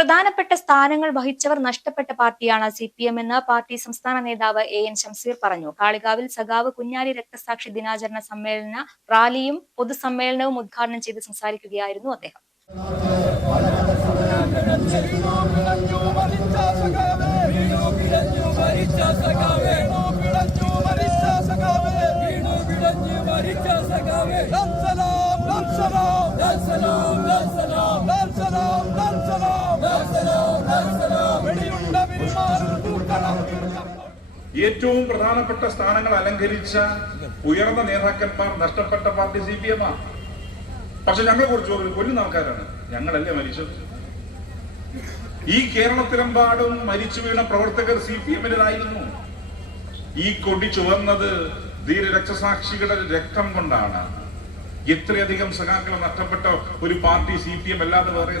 പ്രധാനപ്പെട്ട സ്ഥാനങ്ങൾ വഹിച്ചവർ നഷ്ടപ്പെട്ട പാർട്ടിയാണ് സിപിഎം എന്ന് പാർട്ടി സംസ്ഥാന നേതാവ് എൻ ശംസീർ പറഞ്ഞു. കാളികാവിൽ സഖാവ് കുഞ്ഞാലി രക്തസാക്ഷി ദിനാചരണ സമ്മേളന റാലിയും പൊതുസമ്മേളനവും ഉദ്ഘാടനം ചെയ്ത് സംസാരിക്കുകയായിരുന്നു അദ്ദേഹം. ഏറ്റവും പ്രധാനപ്പെട്ട സ്ഥാനങ്ങൾ അലങ്കരിച്ച ഉയർന്ന നേതാക്കന്മാർ നഷ്ടപ്പെട്ട പാർട്ടി സിപിഎം. പക്ഷെ ഞങ്ങളെ കുറിച്ച് കൊല്ലുന്ന ആൾക്കാരാണ്. ഞങ്ങളല്ലേ മരിച്ചത്? ഈ കേരളത്തിലെമ്പാടും മരിച്ചു വീണ പ്രവർത്തകർ സിപിഎമ്മിലായിരുന്നു. ഈ കൊടി ചുവന്നത് ധീര രക്തസാക്ഷികളുടെ രക്തം കൊണ്ടാണ്. എത്രയധികം സഖാക്കളെ നഷ്ടപ്പെട്ട ഒരു പാർട്ടി സിപിഎം അല്ലാതെ വേറെ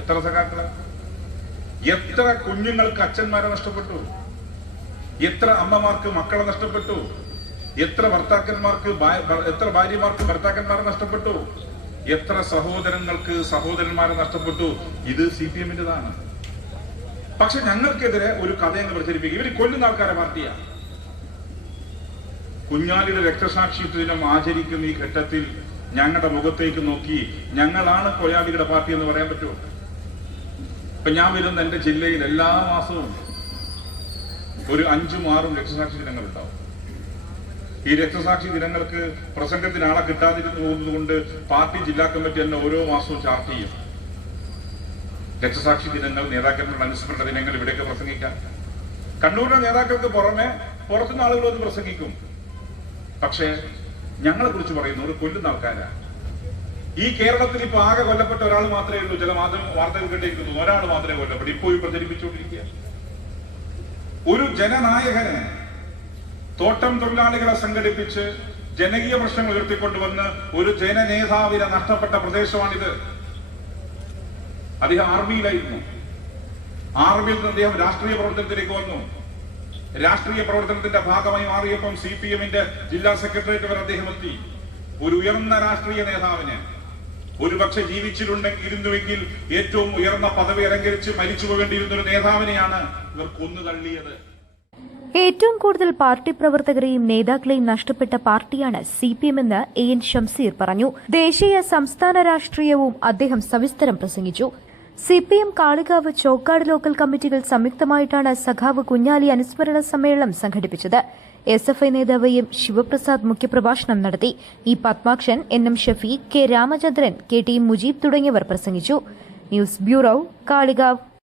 എത്ര സഖാക്കള്? എത്ര കുഞ്ഞുങ്ങൾക്ക് അച്ഛന്മാരെ നഷ്ടപ്പെട്ടു? എത്ര അമ്മമാർക്ക് മക്കളെ നഷ്ടപ്പെട്ടു? എത്ര ഭാര്യമാർക്ക് ഭർത്താക്കന്മാരെ നഷ്ടപ്പെട്ടു? എത്ര സഹോദരങ്ങൾക്ക് സഹോദരന്മാരെ നഷ്ടപ്പെട്ടു? ഇത് സിപിഎമ്മിൻ്റെതാണ്. പക്ഷെ ഞങ്ങൾക്കെതിരെ ഒരു കഥയെന്ന് പ്രചരിപ്പിക്കും. ഇവര് കൊല്ലുന്ന ആൾക്കാരെ പാർട്ടിയാണ്. കുഞ്ഞാലിയുടെ രക്തസാക്ഷി ദിനം ആചരിക്കുന്ന ഈ ഘട്ടത്തിൽ ഞങ്ങളുടെ മുഖത്തേക്ക് നോക്കി ഞങ്ങളാണ് കൊലയാളികളുടെ പാർട്ടി എന്ന് പറയാൻ പറ്റുമോ? ഇപ്പൊ ഞാൻ വരുന്ന എന്റെ ജില്ലയിൽ എല്ലാ മാസവും ഒരു 5-6 രക്തസാക്ഷി ദിനങ്ങൾ ഉണ്ടാവും. ഈ രക്തസാക്ഷി ദിനങ്ങൾക്ക് പ്രസംഗത്തിന് ആളെ കിട്ടാതിരുന്നു പോകുന്നത് കൊണ്ട് പാർട്ടി ജില്ലാ കമ്മിറ്റി തന്നെ ഓരോ മാസവും ചാർട്ട് ചെയ്യും. രക്തസാക്ഷി ദിനങ്ങൾ, നേതാക്കന്മാരുടെ അനുസ്മരണ ദിനങ്ങൾ ഇവിടെയൊക്കെ പ്രസംഗിക്കാം. കണ്ണൂരിലെ നേതാക്കൾക്ക് പുറമെ പുറത്തുനിന്ന് ആളുകൾ ഒന്ന് പ്രസംഗിക്കും. പക്ഷേ ഞങ്ങളെ കുറിച്ച് പറയുന്നു ഒരു കൊല്ലുന്ന ആൾക്കാരാണ്. ഈ കേരളത്തിൽ ഇപ്പൊ ആകെ കൊല്ലപ്പെട്ട ഒരാൾ മാത്രമേ ഉള്ളൂ. ചില വാർത്തകൾ കേട്ടിരിക്കുന്നു, ഒരാൾ മാത്രമേ കൊല്ലപ്പെട്ടു. ഇപ്പോഴും പ്രചരിപ്പിച്ചുകൊണ്ടിരിക്കുക. ഒരു ജനനായകന് തോട്ടം തൊഴിലാളികളെ സംഘടിപ്പിച്ച് ജനകീയ പ്രശ്നങ്ങൾ ഉയർത്തിക്കൊണ്ടുവന്ന് ഒരു ജനനേതാവിനെ നഷ്ടപ്പെട്ട പ്രദേശമാണിത്. അദ്ദേഹം ആർമിയിലായിരുന്നു. ആർമിയിൽ നിന്ന് അദ്ദേഹം രാഷ്ട്രീയ പ്രവർത്തനത്തിലേക്ക് വന്നു. രാഷ്ട്രീയ പ്രവർത്തനത്തിന്റെ ഭാഗമായി മാറിയപ്പം സിപിഎമ്മിന്റെ ജില്ലാ സെക്രട്ടേറിയറ്റ് വരെ അദ്ദേഹം എത്തി. ഒരു ഉയർന്ന രാഷ്ട്രീയ നേതാവിന് ഒരുപക്ഷെ ജീവിച്ചിരുന്നുവെങ്കിൽ ഏറ്റവും ഉയർന്ന പദവി അലങ്കരിച്ച് മരിച്ചു പോകേണ്ടിയിരുന്ന ഒരു നേതാവിനെയാണ് ഇവർ കൊന്നു തള്ളിയത്. ഏറ്റവും കൂടുതൽ പാർട്ടി പ്രവർത്തകരെയും നേതാക്കളെയും നഷ്ടപ്പെട്ട പാർട്ടിയാണ് സിപിഎം എന്ന് എൻ ശംസീർ പറഞ്ഞു. ദേശീയ സംസ്ഥാന രാഷ്ട്രീയവും അദ്ദേഹം സവിസ്തരം പ്രസംഗിച്ചു. സിപിഎം കാളികാവ് ചോക്കാട് ലോക്കൽ കമ്മിറ്റികൾ സംയുക്തമായിട്ടാണ് സഖാവ് കുഞ്ഞാലി അനുസ്മരണ സമ്മേളനം സംഘടിപ്പിച്ചത്. എസ്എഫ്ഐ നേതാവ് എം ശിവപ്രസാദ് മുഖ്യപ്രഭാഷണം നടത്തി. E Padmakshan, N M Shafeeq, K Ramachandran, K T Mujeeb തുടങ്ങിയവർ പ്രസംഗിച്ചു. News bureau, Kalikavu.